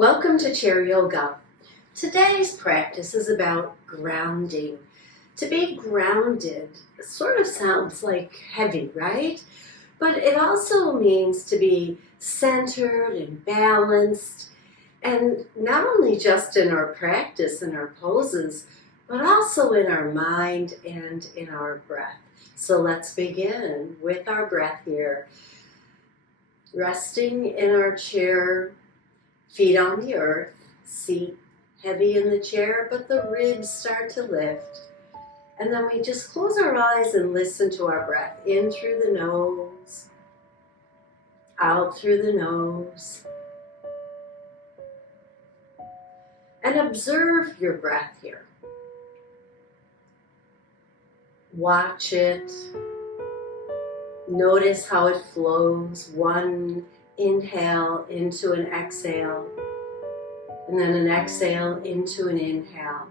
Welcome to Chair Yoga. Today's practice is about grounding. To be grounded sort of sounds like heavy, right? But it also means to be centered and balanced, and not only just in our practice and our poses, but also in our mind and in our breath. So let's begin with our breath here. Resting in our chair, feet on the earth, seat heavy in the chair, but the ribs start to lift. And then we just close our eyes and listen to our breath. In through the nose, out through the nose. And observe your breath here. Watch it. Notice how it flows. One inhale into an exhale, and then an exhale into an inhale.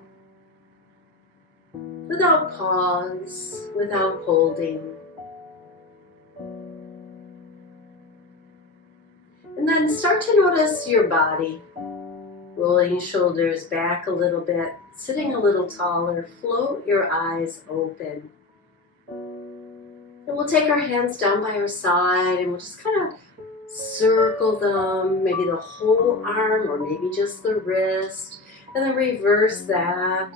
Without pause, without holding. And then start to notice your body, rolling shoulders back a little bit, sitting a little taller, float your eyes open. And we'll take our hands down by our side and we'll just kind of circle them, maybe the whole arm or maybe just the wrist, and then reverse that,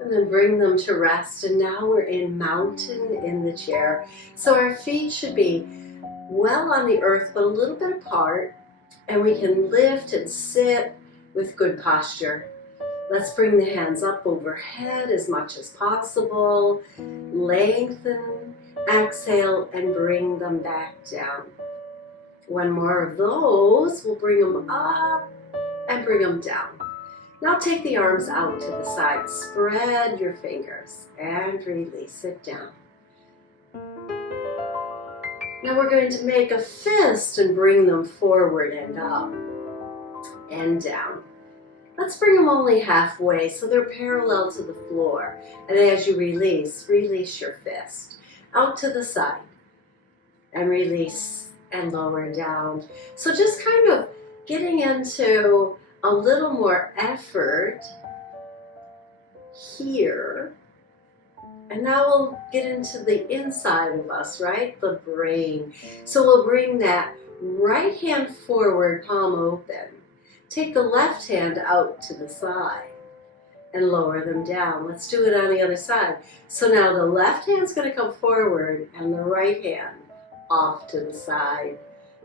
and then bring them to rest. And now we're in mountain in the chair. So our feet should be well on the earth, but a little bit apart, and we can lift and sit with good posture. Let's bring the hands up overhead as much as possible. Lengthen, exhale, and bring them back down. One more of those, we'll bring them up and bring them down. Now take the arms out to the side, spread your fingers and release it down. Now we're going to make a fist and bring them forward and up and down. Let's bring them only halfway so they're parallel to the floor. And as you release your fist out to the side and release and lower down. So just kind of getting into a little more effort here. And now we'll get into the inside of us, right? The brain. So we'll bring that right hand forward, palm open. Take the left hand out to the side and lower them down. Let's do it on the other side. So now the left hand's going to come forward and the right hand off to the side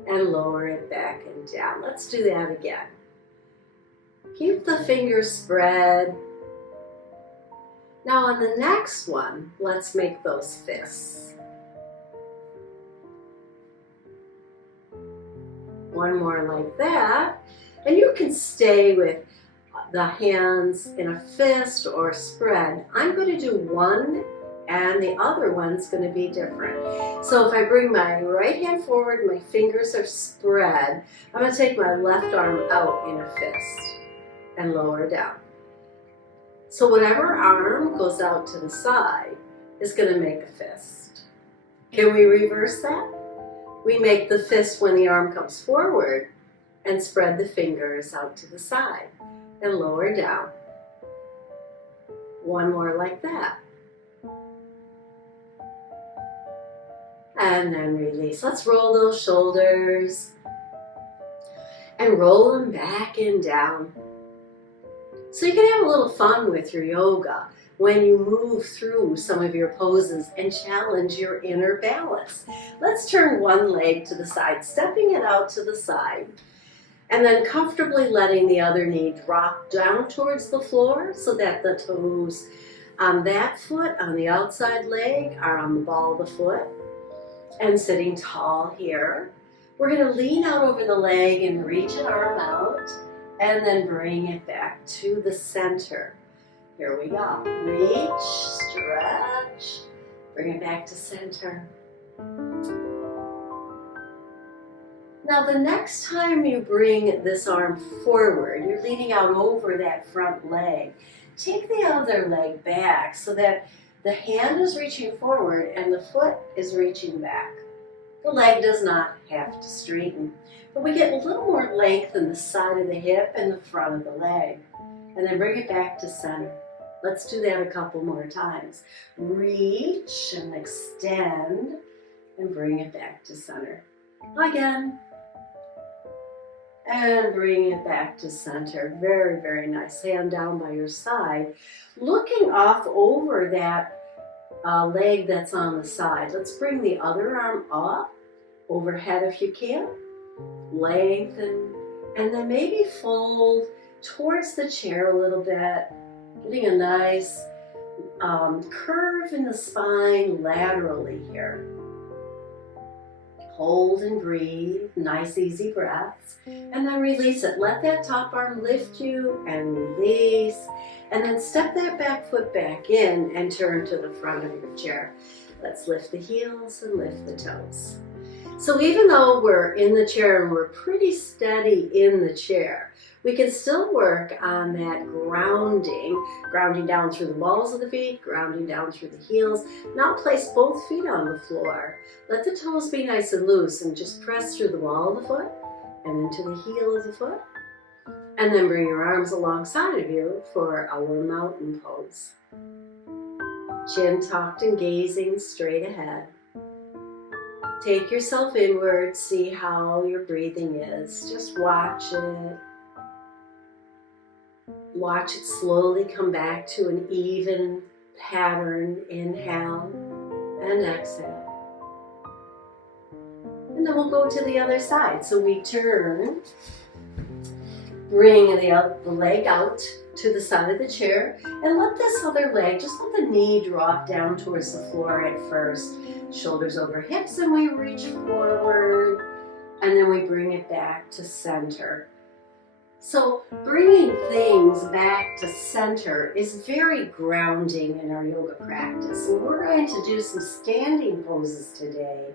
and lower it back and down. Let's do that again. Keep the fingers spread. Now on the next one, let's make those fists. One more like that. And you can stay with the hands in a fist or spread. I'm going to do one and the other one's going to be different. So if I bring my right hand forward, my fingers are spread, I'm going to take my left arm out in a fist and lower down. So whatever arm goes out to the side is going to make a fist. Can we reverse that? We make the fist when the arm comes forward and spread the fingers out to the side and lower down. One more like that. And then release. Let's roll those shoulders and roll them back and down. So you can have a little fun with your yoga when you move through some of your poses and challenge your inner balance. Let's turn one leg to the side, stepping it out to the side, and then comfortably letting the other knee drop down towards the floor so that the toes on that foot, on the outside leg, are on the ball of the foot. And sitting tall here, we're going to lean out over the leg and reach an arm out and then bring it back to the center. Here we go. Reach, stretch, bring it back to center. Now the next time you bring this arm forward, you're leaning out over that front leg. Take the other leg back so that the hand is reaching forward and the foot is reaching back. The leg does not have to straighten, but we get a little more length in the side of the hip and the front of the leg. And then bring it back to center. Let's do that a couple more times. Reach and extend and bring it back to center. Again. And bring it back to center. Very, very nice. Hand down by your side. Looking off over that leg that's on the side. Let's bring the other arm up, overhead if you can. Lengthen, and then maybe fold towards the chair a little bit. Getting a nice curve in the spine laterally here. Hold and breathe, nice easy breaths, and then release it. Let that top arm lift you and release, and then step that back foot back in and turn to the front of your chair. Let's lift the heels and lift the toes. So even though we're in the chair and we're pretty steady in the chair, we can still work on that grounding down through the balls of the feet, grounding down through the heels. Now place both feet on the floor. Let the toes be nice and loose and just press through the ball of the foot and into the heel of the foot. And then bring your arms alongside of you for our mountain pose. Chin tucked and gazing straight ahead. Take yourself inward, see how your breathing is. Just watch it. Watch it slowly come back to an even pattern. Inhale and exhale. And then we'll go to the other side. So we turn, bring the leg out to the side of the chair, and let this other leg, just let the knee drop down towards the floor at first. Shoulders over hips, and we reach forward, and then we bring it back to center. So bringing things back to center is very grounding in our yoga practice. And we're going to do some standing poses today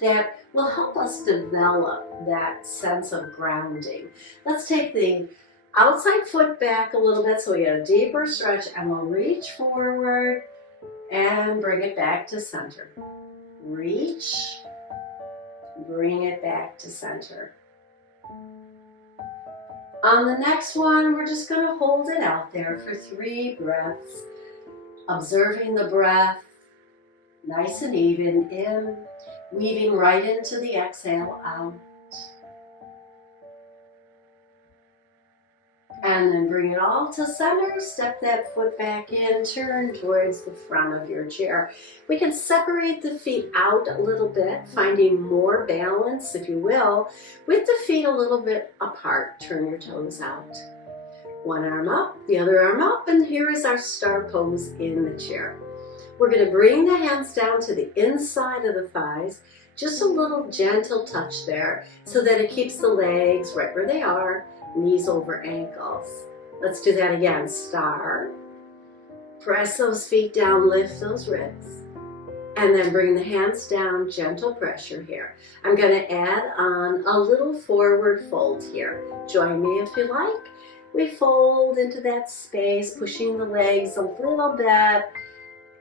that will help us develop that sense of grounding. Let's take the outside foot back a little bit so we get a deeper stretch, and we'll reach forward and bring it back to center. Reach, bring it back to center. On the next one, we're just going to hold it out there for 3 breaths, observing the breath, nice and even, in, weaving right into the exhale, out. And then bring it all to center, step that foot back in, turn towards the front of your chair. We can separate the feet out a little bit, finding more balance, if you will, with the feet a little bit apart. Turn your toes out. One arm up, the other arm up, and here is our star pose in the chair. We're going to bring the hands down to the inside of the thighs, just a little gentle touch there so that it keeps the legs right where they are, knees over ankles. Let's do that again. Star. Press those feet down, lift those ribs. And then bring the hands down, gentle pressure here. I'm going to add on a little forward fold here. Join me if you like. We fold into that space, pushing the legs a little bit.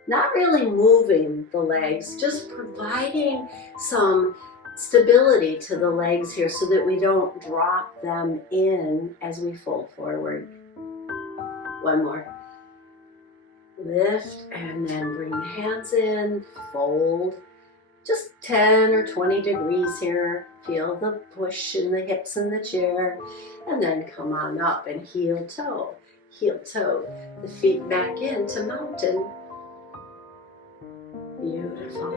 Not really moving the legs, just providing some stability to the legs here so that we don't drop them in as we fold forward. One more. Lift and then bring the hands in, fold. Just 10 or 20 degrees here. Feel the push in the hips in the chair. And then come on up and heel toe, the feet back into mountain. Beautiful.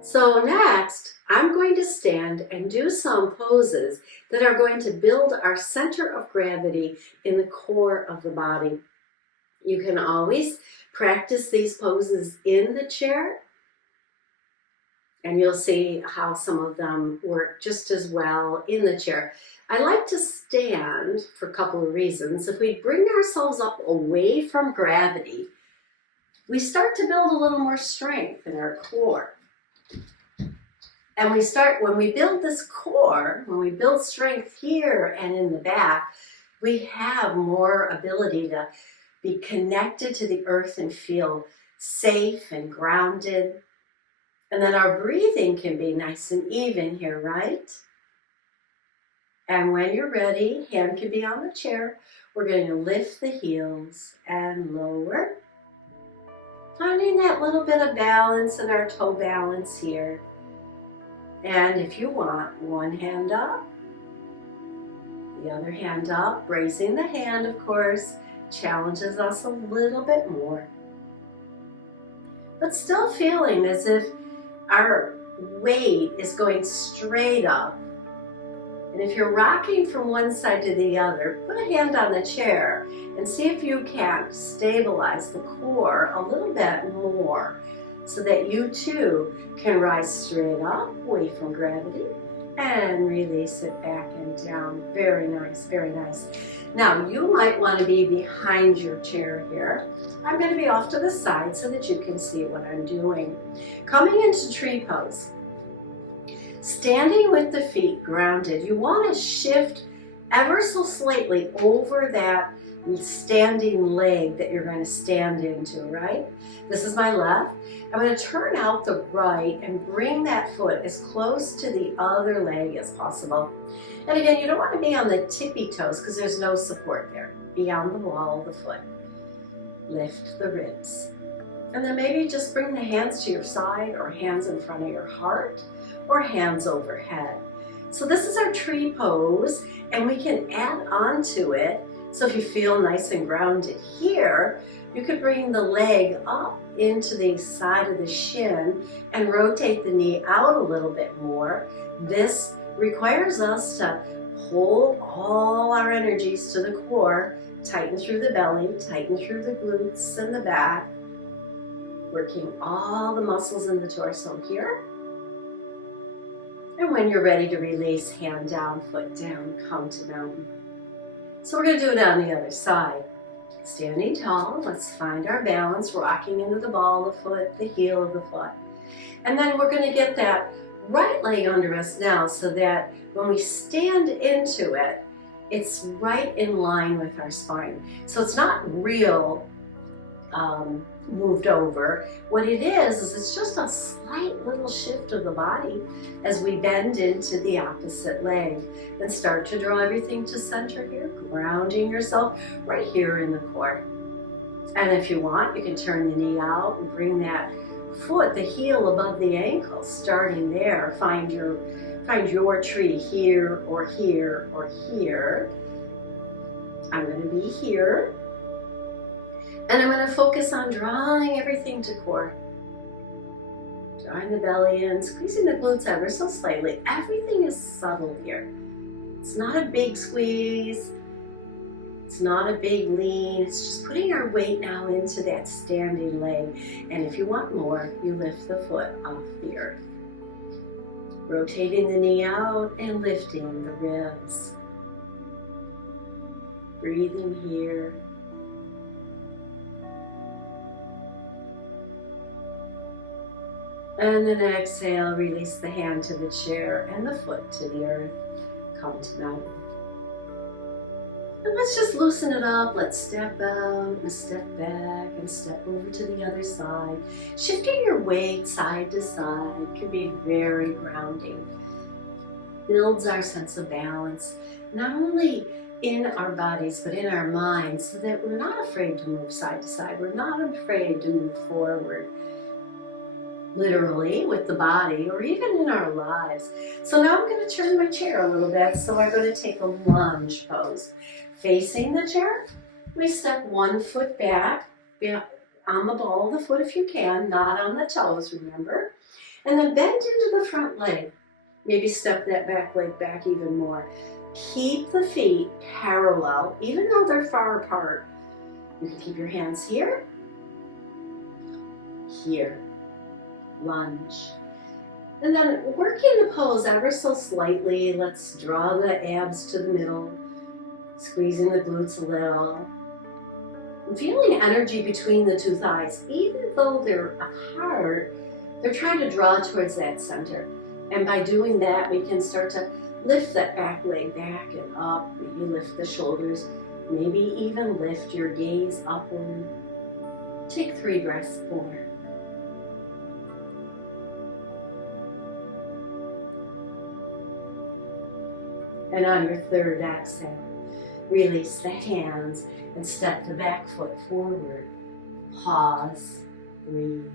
So next, I'm going to stand and do some poses that are going to build our center of gravity in the core of the body. You can always practice these poses in the chair, and you'll see how some of them work just as well in the chair. I like to stand for a couple of reasons. If we bring ourselves up away from gravity, we start to build a little more strength in our core. And when we build this core, when we build strength here and in the back, we have more ability to be connected to the earth and feel safe and grounded. And then our breathing can be nice and even here, right? And when you're ready, hand can be on the chair. We're going to lift the heels and lower. Finding that little bit of balance in our toe balance here. And if you want, one hand up, the other hand up. Raising the hand, of course, challenges us a little bit more. But still feeling as if our weight is going straight up. And if you're rocking from one side to the other, put a hand on the chair and see if you can stabilize the core a little bit more so that you too can rise straight up, away from gravity, and release it back and down. Very nice, very nice. Now, you might want to be behind your chair here. I'm going to be off to the side so that you can see what I'm doing. Coming into tree pose. Standing with the feet grounded, you want to shift ever so slightly over that standing leg that you're going to stand into, right? This is my left. I'm going to turn out the right and bring that foot as close to the other leg as possible. And again, you don't want to be on the tippy toes because there's no support there. Be on the wall of the foot. Lift the ribs. And then maybe just bring the hands to your side or hands in front of your heart or hands overhead. So this is our tree pose, and we can add on to it. So if you feel nice and grounded here, you could bring the leg up into the side of the shin and rotate the knee out a little bit more. This requires us to pull all our energies to the core, tighten through the belly, tighten through the glutes and the back, working all the muscles in the torso here. And when you're ready to release, hand down, foot down, come to mountain. So we're going to do it on the other side. Standing tall, let's find our balance, rocking into the ball of the foot, the heel of the foot. And then we're going to get that right leg under us now so that when we stand into it, it's right in line with our spine. So it's not real moved over. What it is it's just a slight little shift of the body as we bend into the opposite leg and start to draw everything to center here, grounding yourself right here in the core. And if you want, you can turn the knee out and bring that foot, the heel above the ankle, starting there. Find your tree here or here or here. I'm going to be here. And I'm going to focus on drawing everything to core. Drawing the belly in, squeezing the glutes ever so slightly. Everything is subtle here. It's not a big squeeze. It's not a big lean. It's just putting our weight now into that standing leg. And if you want more, you lift the foot off the earth. Rotating the knee out and lifting the ribs. Breathing here. And then exhale, release the hand to the chair and the foot to the earth. Come to mountain. And let's just loosen it up. Let's step out and step back and step over to the other side. Shifting your weight side to side can be very grounding. Builds our sense of balance, not only in our bodies, but in our minds, so that we're not afraid to move side to side. We're not afraid to move forward. Literally with the body or even in our lives. So now I'm going to turn my chair a little bit. So I'm going to take a lunge pose. Facing the chair, we step one foot back on the ball of the foot if you can, not on the toes, remember. And then bend into the front leg. Maybe step that back leg back even more. Keep the feet parallel, even though they're far apart. You can keep your hands here, here. Lunge. And then working the pose ever so slightly. Let's draw the abs to the middle, squeezing the glutes a little. And feeling energy between the two thighs. Even though they're apart, they're trying to draw towards that center. And by doing that, we can start to lift that back leg back and up. You lift the shoulders. Maybe even lift your gaze upward. Take 3 breaths more. And on your third exhale, release the hands and step the back foot forward. Pause, breathe.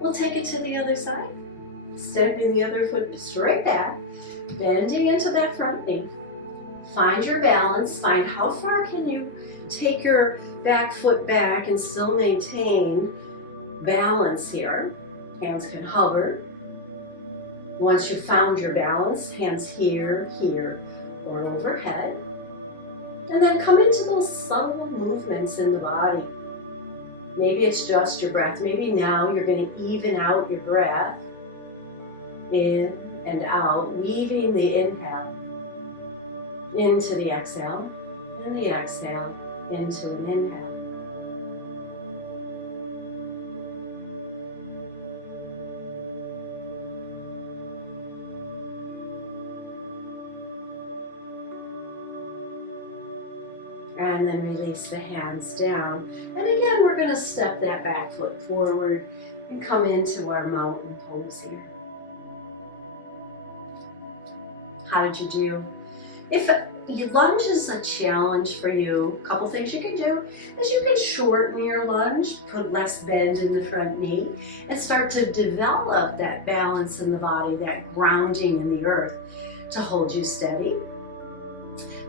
We'll take it to the other side. Stepping the other foot straight back, bending into that front knee. Find your balance. Find how far can you take your back foot back and still maintain balance here. Hands can hover. Once you've found your balance, hands here, here, or overhead. And then come into those subtle movements in the body. Maybe it's just your breath. Maybe now you're going to even out your breath. In and out, weaving the inhale into the exhale, and the exhale into an inhale. And then release the hands down. And again, we're going to step that back foot forward and come into our mountain pose here. How did you do? If your lunge is a challenge for you, a couple things you can do is you can shorten your lunge, put less bend in the front knee, and start to develop that balance in the body, that grounding in the earth to hold you steady.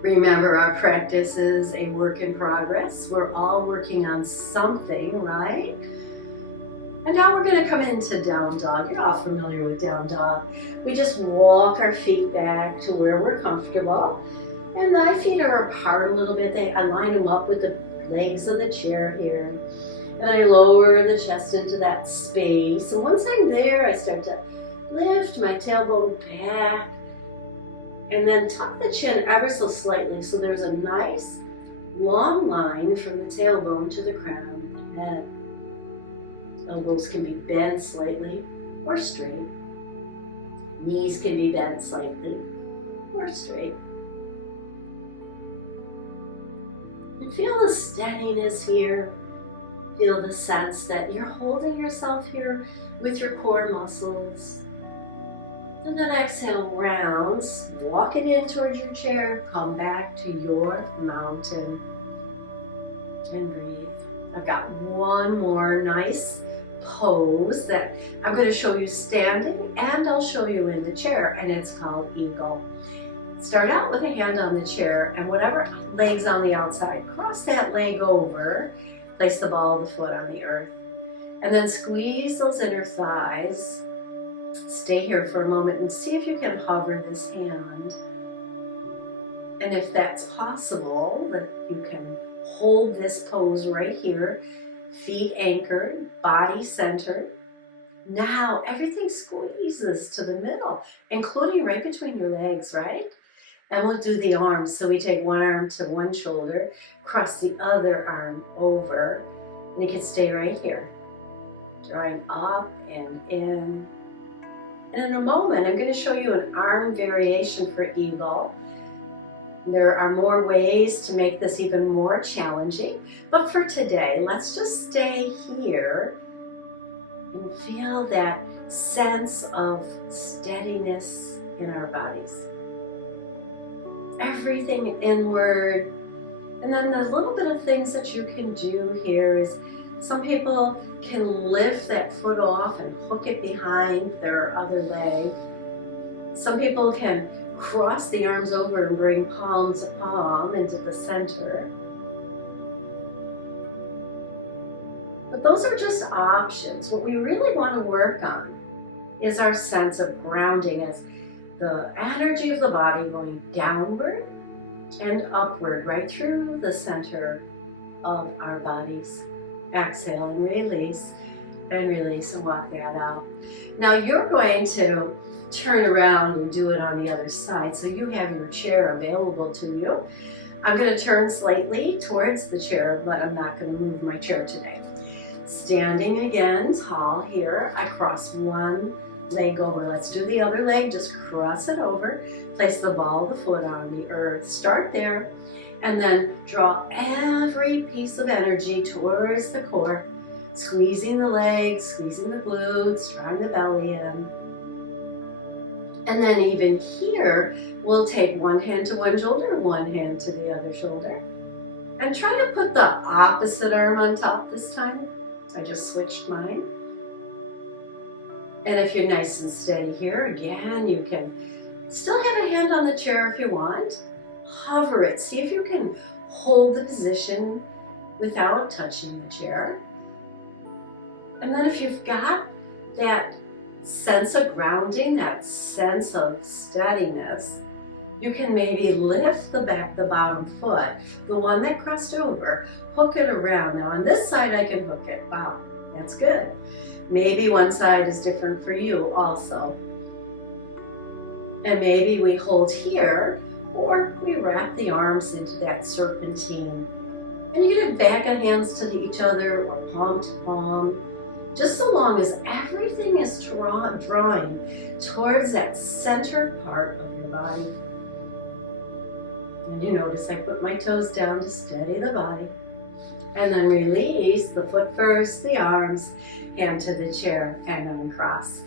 Remember, our practice is a work in progress. We're all working on something, right? And now we're going to come into down dog. You're all familiar with down dog. We just walk our feet back to where we're comfortable. And my feet are apart a little bit. I line them up with the legs of the chair here. And I lower the chest into that space. And once I'm there, I start to lift my tailbone back. And then tuck the chin ever so slightly so there's a nice long line from the tailbone to the crown of the head. Elbows can be bent slightly or straight. Knees can be bent slightly or straight. And feel the steadiness here. Feel the sense that you're holding yourself here with your core muscles. And then exhale, rounds, walk it in towards your chair, come back to your mountain and breathe. I've got one more nice pose that I'm going to show you standing and I'll show you in the chair, and it's called eagle. Start out with a hand on the chair and whatever leg's on the outside, cross that leg over, place the ball of the foot on the earth, and then squeeze those inner thighs. Stay here for a moment and see if you can hover this hand. And if that's possible, that you can hold this pose right here, feet anchored, body centered. Now everything squeezes to the middle, including right between your legs, right? And we'll do the arms. So we take one arm to one shoulder, cross the other arm over, and you can stay right here, drawing up and in. And in a moment, I'm going to show you an arm variation for eagle. There are more ways to make this even more challenging, but for today, let's just stay here and feel that sense of steadiness in our bodies. Everything inward. And then the little bit of things that you can do here is some people can lift that foot off and hook it behind their other leg. Some people can cross the arms over and bring palm to palm into the center. But those are just options. What we really want to work on is our sense of grounding as the energy of the body going downward and upward right through the center of our bodies. Exhale and release and walk that out. Now you're going to turn around and do it on the other side. So you have your chair available to you. I'm going to turn slightly towards the chair, but I'm not going to move my chair today. Standing again, tall here. I cross one leg over. Let's do the other leg. Just cross it over. Place the ball of the foot on the earth. Start there. And then draw every piece of energy towards the core, squeezing the legs, squeezing the glutes, drawing the belly in. And then even here, we'll take one hand to one shoulder, one hand to the other shoulder. And try to put the opposite arm on top this time. I just switched mine. And if you're nice and steady here, again, you can still have a hand on the chair if you want. Hover it. See if you can hold the position without touching the chair. And then if you've got that sense of grounding, that sense of steadiness, you can maybe lift the bottom foot, the one that crossed over, hook it around. Now on this side I can hook it. Wow, that's good. Maybe one side is different for you also. And maybe we hold here, or we wrap the arms into that serpentine. And you can have back of hands to each other or palm to palm, just so long as everything is drawing towards that center part of your body. And you notice I put my toes down to steady the body. And then release the foot first, the arms, hand to the chair, and uncross.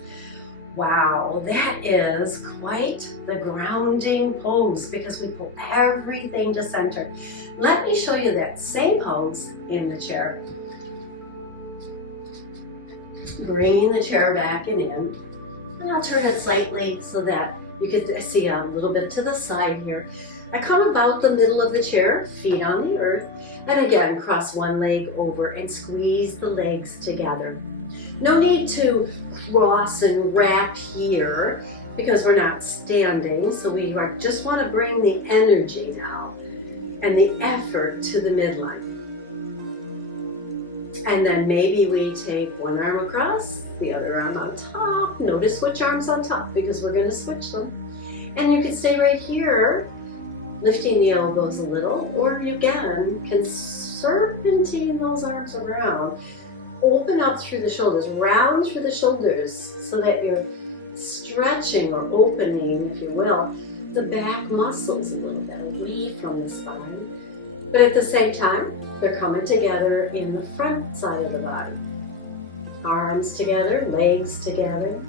Wow, that is quite the grounding pose because we pull everything to center. Let me show you that same pose in the chair. Bringing the chair back and in. And I'll turn it slightly so that you can see a little bit to the side here. I come about the middle of the chair, feet on the earth, and again cross one leg over and squeeze the legs together. No need to cross and wrap here because we're not standing, so we just want to bring the energy now and the effort to the midline. And then maybe we take one arm across, the other arm on top. Notice which arm's on top because we're going to switch them. And you can stay right here, lifting the elbows a little, or you again can serpentine those arms around. Open up through the shoulders, round through the shoulders so that you're stretching or opening, if you will, the back muscles a little bit away from the spine. But at the same time, they're coming together in the front side of the body. Arms together, legs together.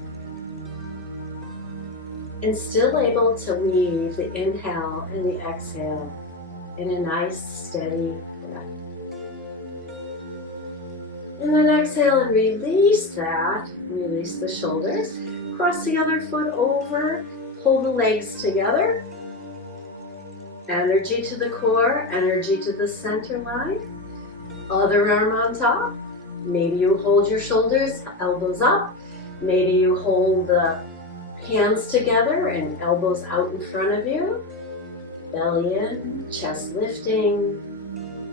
And still able to weave the inhale and the exhale in a nice, steady breath. And then exhale and release that. Release the shoulders. Cross the other foot over. Pull the legs together. Energy to the core, energy to the center line. Other arm on top. Maybe you hold your shoulders, elbows up. Maybe you hold the hands together and elbows out in front of you. Belly in, chest lifting,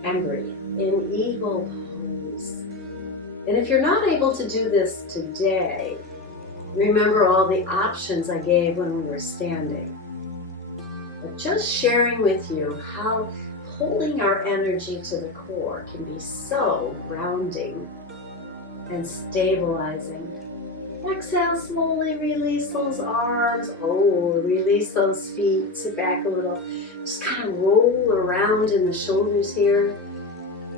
and breathe. In eagle pose. And if you're not able to do this today, remember all the options I gave when we were standing. But just sharing with you how pulling our energy to the core can be so grounding and stabilizing. Exhale, slowly release those arms. Oh, release those feet. Sit back a little. Just kind of roll around in the shoulders here.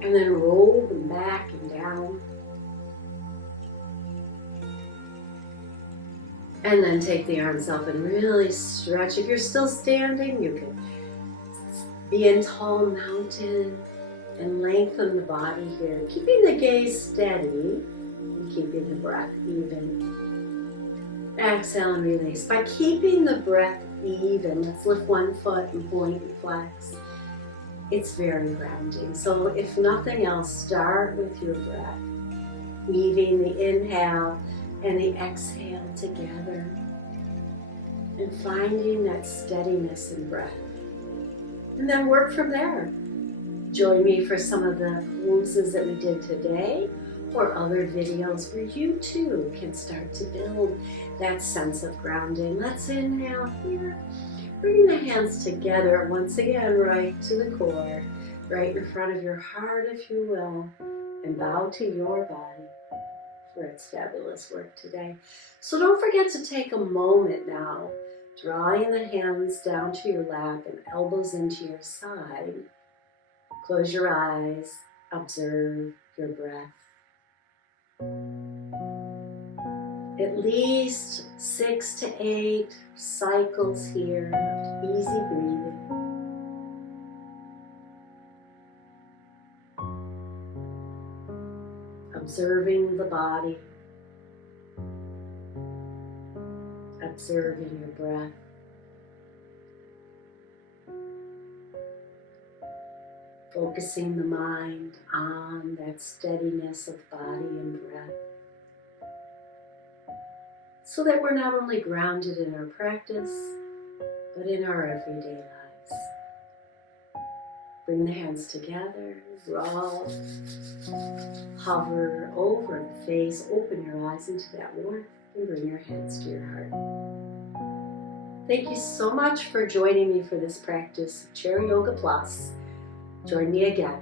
And then roll them back and down. And then take the arms up and really stretch. If you're still standing, you can be in tall mountain and lengthen the body here. Keeping the gaze steady and keeping the breath even. Exhale and release. By keeping the breath even, let's lift one foot and point and flex. It's very grounding. So if nothing else, start with your breath. Weaving the inhale and the exhale together. And finding that steadiness in breath. And then work from there. Join me for some of the poses that we did today or other videos where you too can start to build that sense of grounding. Let's inhale here. Bring the hands together once again right to the core, right in front of your heart if you will, and bow to your body for its fabulous work today. So don't forget to take a moment now, drawing the hands down to your lap and elbows into your side. Close your eyes, observe your breath. at least 6 to 8 cycles here of easy breathing. Observing the body, observing your breath. Focusing the mind on that steadiness of body and breath, so that we're not only grounded in our practice, but in our everyday lives. Bring the hands together, roll, hover over the face, open your eyes into that warmth, and bring your hands to your heart. Thank you so much for joining me for this practice of Chair Yoga Plus. Join me again